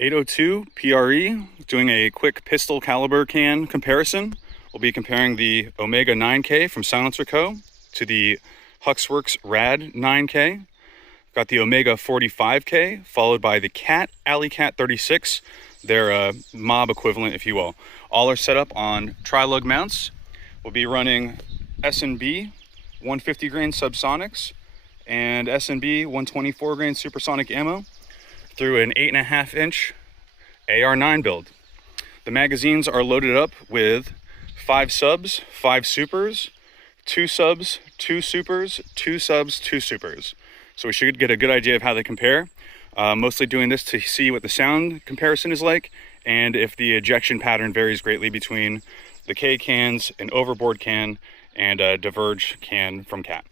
802 PRE, doing a quick pistol caliber can comparison. We'll be comparing the Omega 9K from Silencer Co. to the Huxwrx Rad 9K. Got the Omega 45K, followed by the Cat Alley Cat 36, their mob equivalent, if you will. All are set up on tri-lug mounts. We'll be running S&B 150 grain subsonics and S&B 124 grain supersonic ammo through an 8.5 inch AR-9 build. The magazines are loaded up with 5 subs, 5 supers, 2 subs, 2 supers, 2 subs, 2 supers. So we should get a good idea of how they compare. Mostly doing this to see what the sound comparison is like and if the ejection pattern varies greatly between the K cans, an overboard can, and a diverge can from Cat.